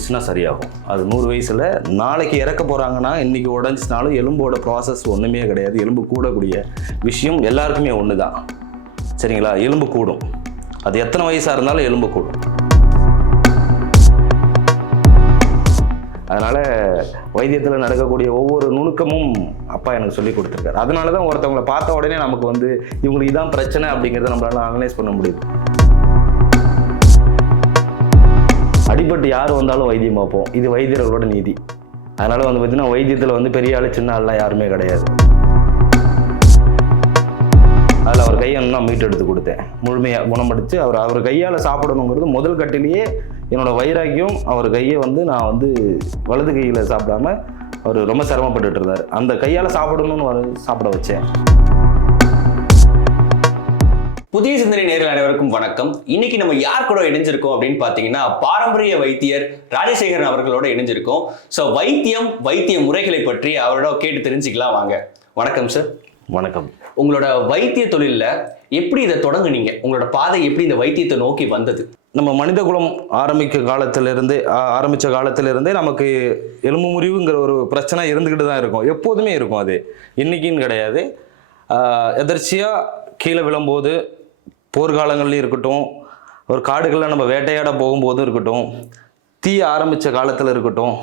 உடஞ்சிச்சுன்னா சரியாகும். அது நூறு வயசில் நாளைக்கு இறக்க போகிறாங்கன்னா இன்றைக்கி உடஞ்சிச்சினாலும் எலும்போட ப்ராசஸ் ஒன்றுமே கிடையாது. எலும்பு கூடக்கூடிய விஷயம் எல்லாருக்குமே ஒன்று தான் சரிங்களா? எலும்பு கூடும். அது எத்தனை வயசாக இருந்தாலும் எலும்பு கூடும். அதனால் வைத்தியத்தில் நடக்கக்கூடிய ஒவ்வொரு நுணுக்கமும் அப்பா எனக்கு சொல்லி கொடுத்துருக்காரு. அதனால தான் ஒருத்தவங்களை பார்த்த உடனே நமக்கு வந்து இவங்களுக்கு இதான் பிரச்சனை அப்படிங்கிறத நம்மளால அனலைஸ் பண்ண முடியுது. அடிபட்டு யார் வந்தாலும் வைத்தியம் பார்ப்போம். இது வைத்தியர்களோட நீதி. அதனால் வந்து பார்த்தீங்கன்னா வைத்தியத்தில் வந்து பெரிய ஆள் சின்ன ஆள்லாம் யாருமே கிடையாது. அதில் அவர் கையை நான் மீட்டு எடுத்து கொடுத்தேன். முழுமையாக குணப்படுத்தி அவர் அவர் கையால் சாப்பிடணுங்கிறது முதல் கட்டிலேயே என்னோட வைராக்கியம். அவர் கையை வந்து நான் வந்து வலது கையில் சாப்பிடாம அவர் ரொம்ப சிரமப்பட்டுட்டு இருந்தார். அந்த கையால் சாப்பிடணும்னு சாப்பிட வச்சேன். புதிய சிந்தனை நேரில் அனைவருக்கும் வணக்கம். இன்னைக்கு நம்ம யார் கூட இணைஞ்சிருக்கோம் அப்படின்னு பார்த்தீங்கன்னா பாரம்பரிய வைத்தியர் ராஜசேகரன் அவர்களோட இணைஞ்சிருக்கோம். ஸோ வைத்தியம் வைத்திய முறைகளை பற்றி அவரோட கேட்டு தெரிஞ்சுக்கலாம் வாங்க. வணக்கம் சார் வணக்கம். உங்களோட வைத்திய தொழிலில் எப்படி இதை தொடங்குனீங்க? உங்களோட பாதை எப்படி இந்த வைத்தியத்தை நோக்கி வந்தது? நம்ம மனித குலம் ஆரம்பிக்க காலத்திலிருந்தே ஆ- ஆரம்பிச்ச காலத்திலிருந்தே நமக்கு எலும்பு முறிவுங்கிற ஒரு பிரச்சனை இருந்துக்கிட்டு தான் இருக்கும். எப்போதுமே இருக்கும் அது. இன்னைக்குன்னு கிடையாது. ஆஹ் எதர்ச்சியா கீழே விழும்போது போர்க்காலங்கள்லையும் இருக்கட்டும் ஒரு காடுகளில் நம்ம வேட்டையாட போகும்போதும் இருக்கட்டும் தீ ஆரம்பித்த காலத்தில் இருக்கட்டும்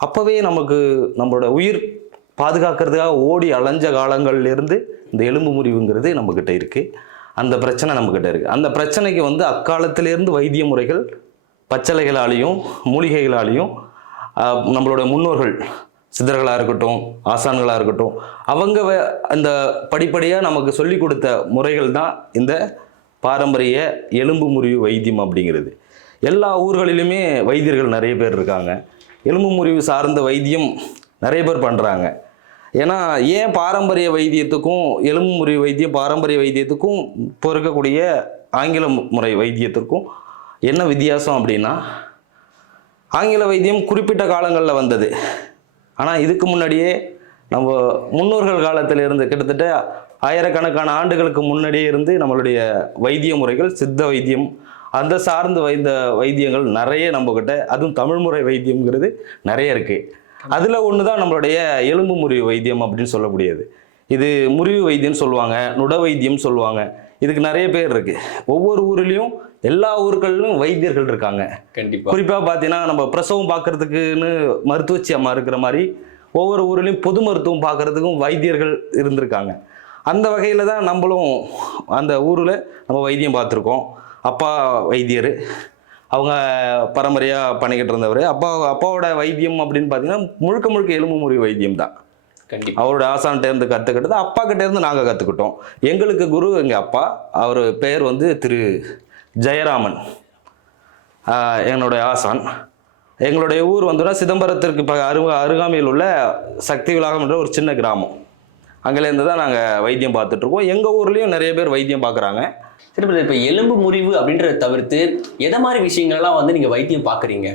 அப்போவே நமக்கு நம்மளோட உயிர் பாதுகாக்கிறதுக்காக ஓடி அலைஞ்ச காலங்கள்லேருந்து இந்த எலும்பு முறிவுங்கிறது நம்மக்கிட்ட இருக்குது அந்த பிரச்சனை நம்மக்கிட்ட இருக்குது அந்த பிரச்சனைக்கு வந்து அக்காலத்திலேருந்து வைத்திய முறைகள் பச்சலைகளாலேயும் மூலிகைகளாலேயும் நம்மளோட முன்னோர்கள் சித்தர்களாக இருக்கட்டும் ஆசான்களாக இருக்கட்டும் அவங்க அந்த படிப்படியாக நமக்கு சொல்லி கொடுத்த முறைகள் தான் இந்த பாரம்பரிய எலும்பு முறிவு வைத்தியம் அப்படிங்கிறது. எல்லா ஊர்களிலுமே வைத்தியர்கள் நிறைய பேர் இருக்காங்க. எலும்பு முறிவு சார்ந்த வைத்தியம் நிறைய பேர் பண்ணுறாங்க ஏன்னா ஏன் பாரம்பரிய வைத்தியத்துக்கும் எலும்பு முறிவு வைத்தியம் பாரம்பரிய வைத்தியத்துக்கும் இப்போ இருக்கக்கூடிய ஆங்கில முறை வைத்தியத்திற்கும் என்ன வித்தியாசம் அப்படின்னா ஆங்கில வைத்தியம் குறிப்பிட்ட காலங்களில் வந்தது. ஆனால் இதுக்கு முன்னாடியே நம்ம முன்னோர்கள் காலத்தில் இருந்து கிட்டத்தட்ட ஆயிரக்கணக்கான ஆண்டுகளுக்கு முன்னாடியே இருந்து நம்மளுடைய வைத்திய முறைகள் சித்த வைத்தியம் அந்த சார்ந்த வைத்த வைத்தியங்கள் நிறைய நம்மக்கிட்ட அதுவும் தமிழ் முறை வைத்தியம்ங்கிறது நிறைய இருக்குது அதில் ஒன்று தான் நம்மளுடைய எலும்பு முறிவு வைத்தியம் அப்படின்னு சொல்லக்கூடியது. இது முறிவு வைத்தியம்னு சொல்லுவாங்க நுட வைத்தியம் சொல்லுவாங்க. இதுக்கு நிறைய பேர் இருக்குது ஒவ்வொரு ஊர்லேயும் எல்லா ஊர்களிலும் வைத்தியர்கள் இருக்காங்க. கண்டிப்பா. குறிப்பாக பார்த்தீங்கன்னா நம்ம பிரசவம் பார்க்கறதுக்குன்னு மருத்துவச்சி அம்மா இருக்கிற மாதிரி ஒவ்வொரு ஊர்லேயும் பொது மருத்துவம் பார்க்கறதுக்கும் வைத்தியர்கள் இருந்திருக்காங்க. அந்த வகையில் தான் நம்மளும் அந்த ஊரில் நம்ம வைத்தியம் பார்த்துருக்கோம். அப்பா வைத்தியர். அவங்க பரம்பரையாக பண்ணிக்கிட்டு இருந்தவர். அப்பா அப்பாவோட வைத்தியம் அப்படின்னு பார்த்தீங்கன்னா முழுக்க முழுக்க எலும்பு முறிவு வைத்தியம் தான். கண்டிப்பா. அவரோட ஆசான்கிட்ட இருந்து கற்றுக்கிட்டது அப்பா கிட்ட இருந்து நாங்கள் கற்றுக்கிட்டோம் எங்களுக்கு குரு எங்கள் அப்பா அவர் பெயர் வந்து திரு ஜெயராமன். என்னுடைய ஆசான். எங்களுடைய ஊர் வந்துன்னா சிதம்பரத்திற்கு இப்போ அரு அருகாமையில் உள்ள சக்தி விலாகம் என்ற ஒரு சின்ன கிராமம். அங்கேருந்து தான் நாங்கள் வைத்தியம் பார்த்துட்ருக்கோம். எங்கள் ஊர்லேயும் நிறைய பேர் வைத்தியம் பார்க்குறாங்க. சரி brother, இப்ப எலும்பு முறிவு அப்படின்றத தவிர்த்து எதை மாதிரி விஷயங்கள்லாம் வந்து நீங்க வைத்தியம் பாக்குறீங்க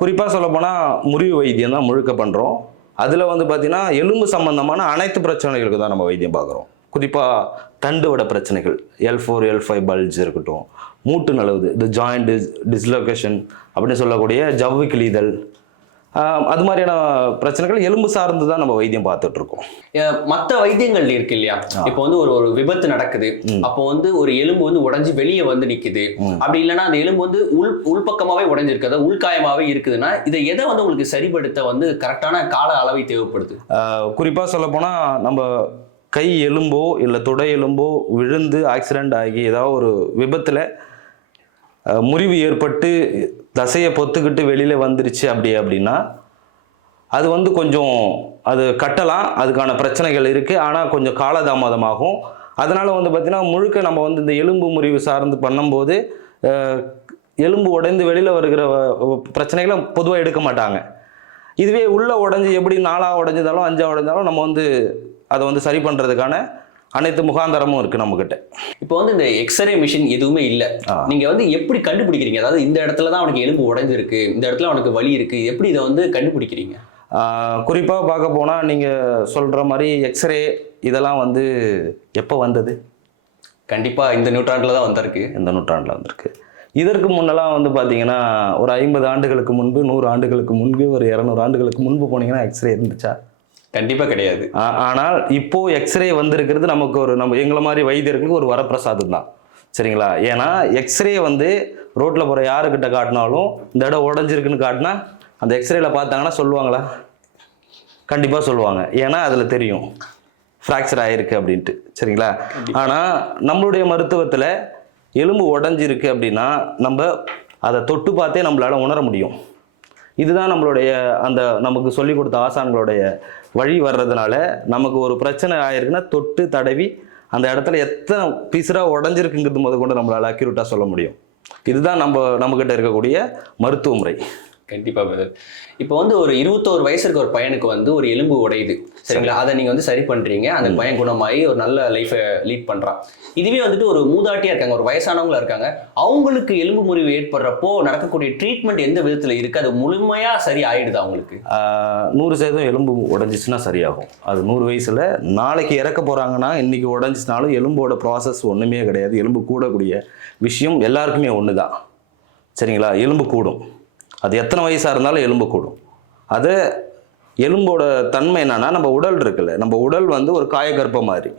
குறிப்பாக சொல்லப்போனால் முறிவு வைத்தியம் தான் முழுக்க பண்ணுறோம் அதில் வந்து பார்த்திங்கன்னா எலும்பு சம்பந்தமான அனைத்து பிரச்சனைகளுக்கு தான் நம்ம வைத்தியம் பார்க்குறோம். குறிப்பாக தண்டுவட பிரச்சனைகள் L four L five bulge இருக்கட்டும் மூட்டு நழுவுது இந்த ஜாயிண்ட் டிஸ் டிஸ்லொகேஷன் அப்படின்னு சொல்லக்கூடிய ஜவ்வு கிழிதல் அது மாதிரியான பிரச்சனைகள் எலும்பு சார்ந்து தான் நம்ம வைத்தியம் பார்த்துட்ருக்கோம். அஹ் மத்த வைத்தியங்கள் இருக்கு இல்லையா? இப்போ வந்து ஒரு ஒரு விபத்து நடக்குது. அப்போ வந்து ஒரு எலும்பு வந்து உடைஞ்சு வெளியே வந்து நிக்குது. ம். அப்படி இல்லைன்னா அந்த எலும்பு வந்து உள் உள்பக்கமாவே உடைஞ்சிருக்குது உள்காயமாவே இருக்குதுன்னா இதை எதை வந்து உங்களுக்கு சரிப்படுத்த வந்து கரெக்டான கால அளவை தேவைப்படுது? குறிப்பாக சொல்லப்போனால் நம்ம கை எலும்போ இல்லை தொடை எலும்போ விழுந்து ஆக்சிடெண்ட் ஆகி ஏதாவது ஒரு விபத்தில் முறிவு ஏற்பட்டு தசையை பொத்துக்கிட்டு வெளியில் வந்துருச்சு அப்படி அப்படின்னா அது வந்து கொஞ்சம் அது கட்டலாம் அதுக்கான பிரச்சனைகள் இருக்குது ஆனால் கொஞ்சம் காலதாமதமாகும். அதனால் வந்து பார்த்திங்கன்னா முழுக்க நம்ம வந்து இந்த எலும்பு முறிவு சார்ந்து பண்ணும்போது எலும்பு உடைந்து வெளியில் வருகிற அஹ், பிரச்சனைகளை பொதுவாக எடுக்க மாட்டாங்க. இதுவே உள்ளே உடஞ்சி எப்படி நாலாக உடஞ்சதாலும் அஞ்சாக உடஞ்சாலும் நம்ம வந்து அதை வந்து சரி பண்ணுறதுக்கான அனைத்து முகாந்தரமும் இருக்குது நம்மக்கிட்ட இப்போ வந்து இந்த எக்ஸ்ரே மிஷின் எதுவுமே இல்ல. ஆ. நீங்க வந்து எப்படி கண்டுபிடிக்கிறீங்க? அதாவது இந்த இடத்துல தான் அவனுக்கு எலும்பு உடைஞ்சிருக்கு இந்த இடத்துல அவனுக்கு வலி இருக்கு எப்படி இதை வந்து கண்டுபிடிக்கிறீங்க? குறிப்பாக பார்க்க போனால் நீங்கள் சொல்கிற மாதிரி எக்ஸ்ரே இதெல்லாம் வந்து எப்போ வந்தது? கண்டிப்பா இந்த நூற்றாண்டுல தான் வந்திருக்கு. இந்த நூற்றாண்டில் வந்திருக்கு. இதற்கு முன்னெல்லாம் வந்து பார்த்தீங்கன்னா ஒரு ஐம்பது ஆண்டுகளுக்கு முன்பு நூறு ஆண்டுகளுக்கு முன்பு ஒரு இரநூறு ஆண்டுகளுக்கு முன்பு போனீங்கன்னா எக்ஸ்ரே இருந்துச்சா? கண்டிப்பா கிடையாது. ஆனால் இப்போ எக்ஸ்ரே வந்திருக்கிறது நமக்கு ஒரு நம்ம எங்களை மாதிரி வைத்தியர்களுக்கு ஒரு வரப்பிரசாதம் தான். சரிங்களா? ஏன்னா எக்ஸ்ரே வந்து ரோட்டில் போகிற யாருக்கிட்ட காட்டினாலும் இந்த இடம் உடஞ்சிருக்குன்னு காட்டினா அந்த எக்ஸ்ரேல பார்த்தாங்கன்னா சொல்லுவாங்களா? கண்டிப்பாக சொல்லுவாங்க. ஏன்னா அதில் தெரியும். ஃப்ராக்சர் ஆயிருக்கு அப்படின்ட்டு. சரிங்களா? ஆனால் நம்மளுடைய மருத்துவத்தில் எலும்பு உடஞ்சிருக்கு அப்படின்னா நம்ம அதை தொட்டு பார்த்தே நம்மளால உணர முடியும். இதுதான் நம்மளுடைய அந்த நமக்கு சொல்லி கொடுத்த ஆசான்களுடைய வழி வர்றதுனால நமக்கு ஒரு பிரச்சனை ஆயிருக்குன்னா தொட்டு தடவி அந்த இடத்துல எத்தனை பீசராக உடஞ்சிருக்குங்கிறது முதல் கொண்டு நம்மளால் அக்யூரேட்டாக சொல்ல முடியும். இதுதான் நம்ம நம்மக்கிட்ட இருக்கக்கூடிய மருத்துவ முறை. கண்டிப்பா பிரதர் இப்போ வந்து ஒரு இருபத்தோரு வயசு இருக்க ஒரு பையனுக்கு வந்து ஒரு எலும்பு உடையுது. சரிங்களா? அதை நீங்க வந்து சரி பண்றீங்க. அந்த பையன் குணமாகி ஒரு நல்ல லைஃபை லீட் பண்றான். இதுவே வந்துட்டு ஒரு மூதாட்டியா இருக்காங்க. ஒரு வயசானவங்களா இருக்காங்க. அவங்களுக்கு எலும்பு முறிவு ஏற்படுறப்போ நடக்கக்கூடிய ட்ரீட்மெண்ட் எந்த விதத்துல இருக்கு? அது முழுமையா சரி ஆயிடுது அவங்களுக்கு நூறு சதவீதம் எலும்பு உடஞ்சிச்சுன்னா சரியாகும். அது நூறு வயசில் நாளைக்கு இறக்க போகிறாங்கன்னா இன்றைக்கி உடஞ்சிச்சினாலும் எலும்போட ப்ராசஸ் ஒன்றுமே கிடையாது. எலும்பு கூடக்கூடிய விஷயம் எல்லாருக்குமே ஒன்று தான் சரிங்களா? எலும்பு கூடும். அது எத்தனை வயசாக இருந்தாலும் எலும்பு கூடும். அது எலும்போட தன்மை என்னன்னா நம்ம உடல் இருக்குல்ல நம்ம உடல் வந்து ஒரு காயகற்ப மாதிரி.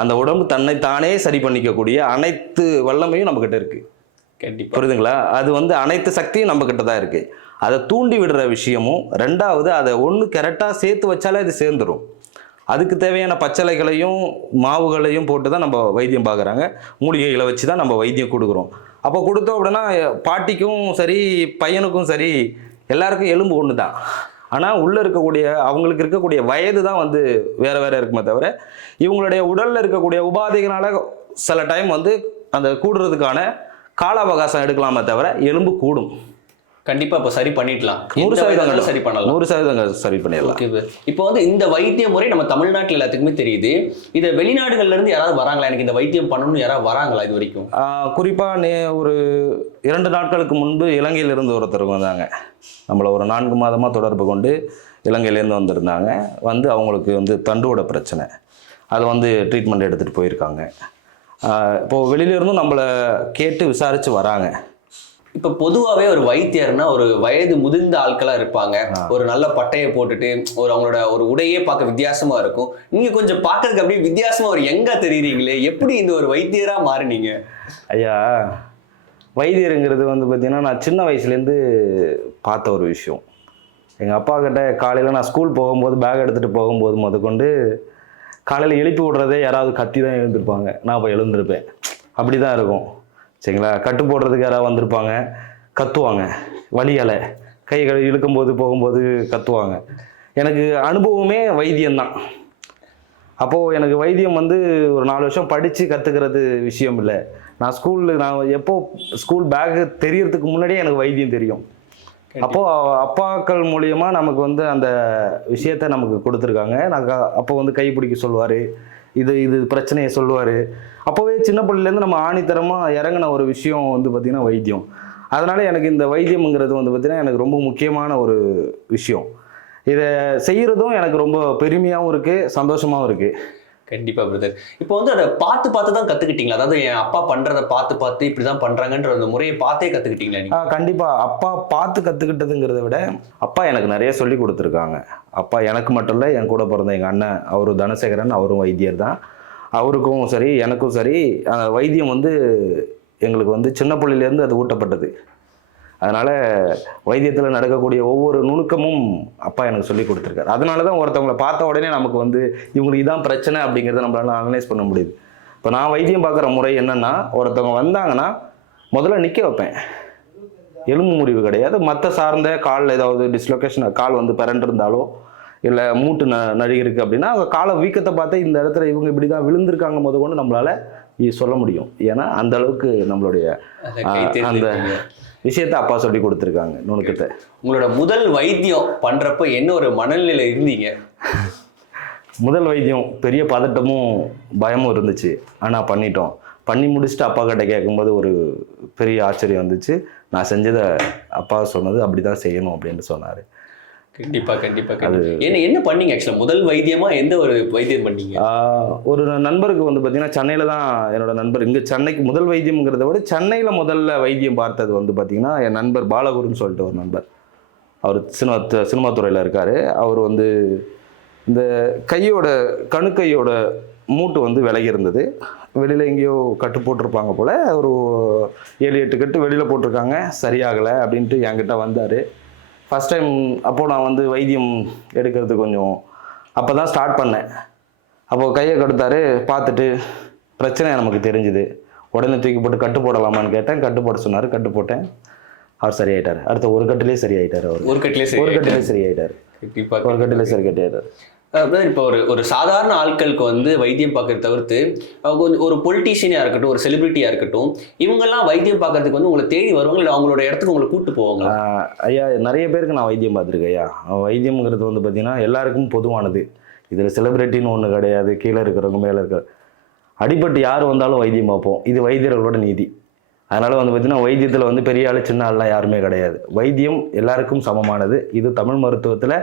அந்த உடம்பு தன்னை தானே சரி பண்ணிக்கக்கூடிய அனைத்து வல்லமையும் நம்மக்கிட்ட இருக்குது கண்டிப்பா. புரியுதுங்களா? அது வந்து அனைத்து சக்தியும் நம்ம கிட்ட தான் இருக்கு. அதை தூண்டி விடுற விஷயமும் ரெண்டாவது அதை ஒன்று கரெக்டாக சேர்த்து வச்சாலே அது சேர்ந்துடும் அதுக்கு தேவையான பச்சளைகளையும் மாவுகளையும் போட்டு தான் நம்ம வைத்தியம் பார்க்குறாங்க. மூலிகைகளை வச்சு தான் நம்ம வைத்தியம் கொடுக்குறோம். அப்போ கொடுத்தோம் அப்படின்னா பாட்டிக்கும் சரி பையனுக்கும் சரி எல்லாருக்கும் எலும்பு ஒன்று தான் ஆனால் உள்ளே இருக்கக்கூடிய அவங்களுக்கு இருக்கக்கூடிய வயது தான் வந்து வேறு வேற இருக்குமே தவிர இவங்களுடைய உடலில் இருக்கக்கூடிய உபாதைகளால் சில டைம் வந்து அந்த கூடுறதுக்கான கால அவகாசம் எடுக்கலாமே தவிர எலும்பு கூடும். கண்டிப்பா இப்போ சரி பண்ணிடலாம். நூறு சதவீதம் சரி பண்ணலாம். நூறு சதவீதம் சரி பண்ணிடலாம். இப்போ வந்து இந்த வைத்திய முறை நம்ம தமிழ்நாட்டில் எல்லாத்துக்குமே தெரியுது. இதை வெளிநாடுகள்ல இருந்து யாராவது வராங்களா? எனக்கு இந்த வைத்தியம் பண்ணணும்னு யாராவது வராங்களா இது வரைக்கும்? குறிப்பா நே ஒரு இரண்டு நாட்களுக்கு முன்பு இலங்கையிலிருந்து ஒருத்தர் வந்தாங்க. நம்மளை ஒரு நான்கு மாதமா தொடர்பு கொண்டு இலங்கையிலேருந்து வந்திருந்தாங்க. வந்து அவங்களுக்கு வந்து தண்டுவோட பிரச்சனை. அதை வந்து ட்ரீட்மெண்ட் எடுத்துகிட்டு போயிருக்காங்க. ஆஹ் இப்போ வெளியில இருந்தும் நம்மளை கேட்டு விசாரித்து வராங்க. இப்ப பொதுவாவே ஒரு வைத்தியர்னா ஒரு வயது முதிர்ந்த ஆட்களா இருப்பாங்க. ஒரு நல்ல பட்டையை போட்டுட்டு ஒரு அவங்களோட ஒரு உடையே பார்க்க வித்தியாசமா இருக்கும். நீங்க கொஞ்சம் பார்க்கறதுக்கு அப்படியே வித்தியாசமா ஒரு எங்க தெரியுறீங்களே எப்படி இந்த ஒரு வைத்தியரா மாறினீங்க? ஐயா வைத்தியருங்கிறது வந்து பார்த்தீங்கன்னா நான் சின்ன வயசுலேருந்து பார்த்த ஒரு விஷயம். எங்கள் அப்பா கிட்ட காலையில் நான் ஸ்கூல் போகும்போது பேக் எடுத்துகிட்டு போகும்போது முதற்கொண்டு காலையில் எழுப்பி விடுறதே யாராவது கத்தி தான் எழுந்திருப்பாங்க. நான் அப்போ எழுந்திருப்பேன். அப்படி தான் இருக்கும். சரிங்களா? கட்டு போடுறதுக்கு யாராவது வந்திருப்பாங்க கத்துவாங்க. வலியலை கைகளை இழுக்கும்போது போகும்போது கத்துவாங்க. எனக்கு அனுபவமே வைத்தியம்தான். அப்போது எனக்கு வைத்தியம் வந்து ஒரு நாலு வருஷம் படித்து கற்றுக்கிறது விஷயம் இல்லை. நான் ஸ்கூலில் நான் எப்போ ஸ்கூல் பேக் தெரியறதுக்கு முன்னாடியே எனக்கு வைத்தியம் தெரியும். அப்போது அப்பாக்கள் மூலியமா நமக்கு வந்து அந்த விஷயத்த நமக்கு கொடுத்துருக்காங்க. நாங்கள் அப்போ வந்து கை பிடிக்க சொல்லுவார். இது இது பிரச்சனையை சொல்லுவார். அப்போவே சின்ன பிள்ளைலேருந்து நம்ம ஆணித்தரமாக இறங்கின ஒரு விஷயம் வந்து பார்த்திங்கன்னா வைத்தியம். அதனால் எனக்கு இந்த வைத்தியம்ங்கிறது வந்து பார்த்திங்கன்னா எனக்கு ரொம்ப முக்கியமான ஒரு விஷயம். இதை செய்கிறதும் எனக்கு ரொம்ப பெருமையாகவும் இருக்குது சந்தோஷமாகவும் இருக்குது கண்டிப்பா பிரதர் இப்போ வந்து அதை பார்த்து பார்த்து தான் கத்துக்கிட்டீங்களா? அதாவது என் அப்பா பண்றதை பார்த்து பார்த்து இப்படிதான் பண்றாங்கன்ற அந்த முறையை பார்த்தே கத்துக்கிட்டீங்களா நீங்க? ஆ கண்டிப்பாக அப்பா பார்த்து கற்றுக்கிட்டதுங்கிறத விட அப்பா எனக்கு நிறைய சொல்லி கொடுத்துருக்காங்க. அப்பா எனக்கு மட்டும் இல்லை என் கூட பிறந்த எங்கள் அண்ணன் அவர் தனசேகரன் அவரும் வைத்தியர் தான். அவருக்கும் சரி எனக்கும் சரி வைத்தியம் வந்து எங்களுக்கு வந்து சின்ன பிள்ளையிலேருந்து அது ஊட்டப்பட்டது. அதனால் வைத்தியத்தில் நடக்கக்கூடிய ஒவ்வொரு நுணுக்கமும் அப்பா எனக்கு சொல்லி கொடுத்துருக்காரு. அதனால தான் ஒருத்தவங்களை பார்த்த உடனே நமக்கு வந்து இவங்களுக்கு இதான் பிரச்சனை அப்படிங்கிறத நம்மளால அனலைஸ் பண்ண முடியுது. இப்போ நான் வைத்தியம் பார்க்குற முறை என்னென்னா ஒருத்தவங்க வந்தாங்கன்னா முதல்ல நிற்க வைப்பேன். எலும்பு முறிவு கிடையாது. மற்ற சார்ந்த காலில் ஏதாவது டிஸ்லொகேஷன் கால் வந்து பிறண்டிருந்தாலோ இல்லை மூட்டு ந நழுகிருக்கு அப்படின்னா அவங்க காலை வீக்கத்தை பார்த்து இந்த இடத்துல இவங்க இப்படி தான் விழுந்திருக்காங்க முத கொண்டு நம்மளால சொல்ல முடியும். ஏன்னா அந்த அளவுக்கு நம்மளுடைய அந்த. விஷயத்தை அப்பா சொல்லி கொடுத்துருக்காங்க நுணுக்கத்தை உங்களோட முதல் வைத்தியம் பண்றப்ப என்ன ஒரு மனநிலையில இருந்தீங்க? முதல் வைத்தியம் பெரிய பதட்டமும் பயமும் இருந்துச்சு. ஆனால் பண்ணிட்டோம். பண்ணி முடிச்சுட்டு அப்பா கிட்ட கேட்கும்போது ஒரு பெரிய ஆச்சரியம் வந்துச்சு. நான் செஞ்சதை அப்பா சொன்னது அப்படி தான் செய்யணும் அப்படின்னு சொன்னார். கண்டிப்பா கண்டிப்பா. என்ன என்ன பண்ணீங்க ஆக்சுவலா முதல் வைத்தியமா எந்த ஒரு வைத்தியம் பண்ணீங்க? ஒரு நண்பருக்கு வந்து பார்த்தீங்கன்னா சென்னையில் தான் என்னோட நண்பர். இங்கே சென்னைக்கு முதல் வைத்தியம்ங்கிறத விட சென்னையில் முதல்ல வைத்தியம் பார்த்தது வந்து பார்த்தீங்கன்னா என் நண்பர் பாலகுருன்னு சொல்லிட்டு ஒரு நண்பர். அவர் சினிமா சினிமா துறையில் இருக்கார். அவர் வந்து இந்த கையோட கணுக்கையோட மூட்டு வந்து விலகி இருந்தது வெளியில் எங்கேயோ கட்டு போட்டிருப்பாங்க போல் ஒரு ஏழு எட்டு கட்டு வெளியில் போட்டிருக்காங்க. சரியாகலை அப்படின்ட்டு என்கிட்ட வந்தார். ஃபஸ்ட் டைம் அப்போது நான் வந்து வைத்தியம் எடுக்கிறது கொஞ்சம் அப்போ தான் ஸ்டார்ட் பண்ணேன். அப்போது கையை கொடுத்தாரு பார்த்துட்டு பிரச்சனை நமக்கு தெரிஞ்சுது. உடனே தூக்கி போட்டு கட்டு போடலாமான்னு கேட்டேன். கட்டு போட சொன்னார் கட்டு போட்டேன். அவர் சரியாயிட்டார். அடுத்த ஒரு கட்டிலே சரியாயிட்டார் அவர். ஒரு கட்டிலே ஒரு கட்டிலே சரியாயிட்டார். ஒரு கட்டிலே சரி கட்டியாயிட்டார் இப்போ ஒரு ஒரு சாதாரண ஆட்களுக்கு வந்து வைத்தியம் பார்க்கறத தவிர்த்து கொஞ்சம் ஒரு பொலிட்டீஷியனாக இருக்கட்டும் ஒரு செலிபிரிட்டியாக இருக்கட்டும் இவங்கெல்லாம் வைத்தியம் பார்க்கறதுக்கு வந்து உங்களை தேடி வருவாங்க இல்லை அவங்களோட இடத்துக்கு உங்களை கூட்டு போவாங்க ஐயா நிறைய பேருக்கு நான் வைத்தியம் பார்த்துருக்கேன் ஐயா. வைத்தியம்ங்கிறது வந்து பார்த்தீங்கன்னா எல்லாருக்கும் பொதுவானது. இதில் செலிபிரிட்டின்னு ஒன்று கிடையாது கீழே இருக்கிறவங்க மேலே இருக்கிற அடிபட்டு யார் வந்தாலும் வைத்தியம் பார்ப்போம். இது வைத்தியர்களோட நீதி. அதனால் வந்து பார்த்தீங்கன்னா வைத்தியத்தில் வந்து பெரிய ஆள் சின்ன ஆள்லாம் யாருமே கிடையாது. வைத்தியம் எல்லாருக்கும் சமமானது. இது தமிழ் மருத்துவத்தில்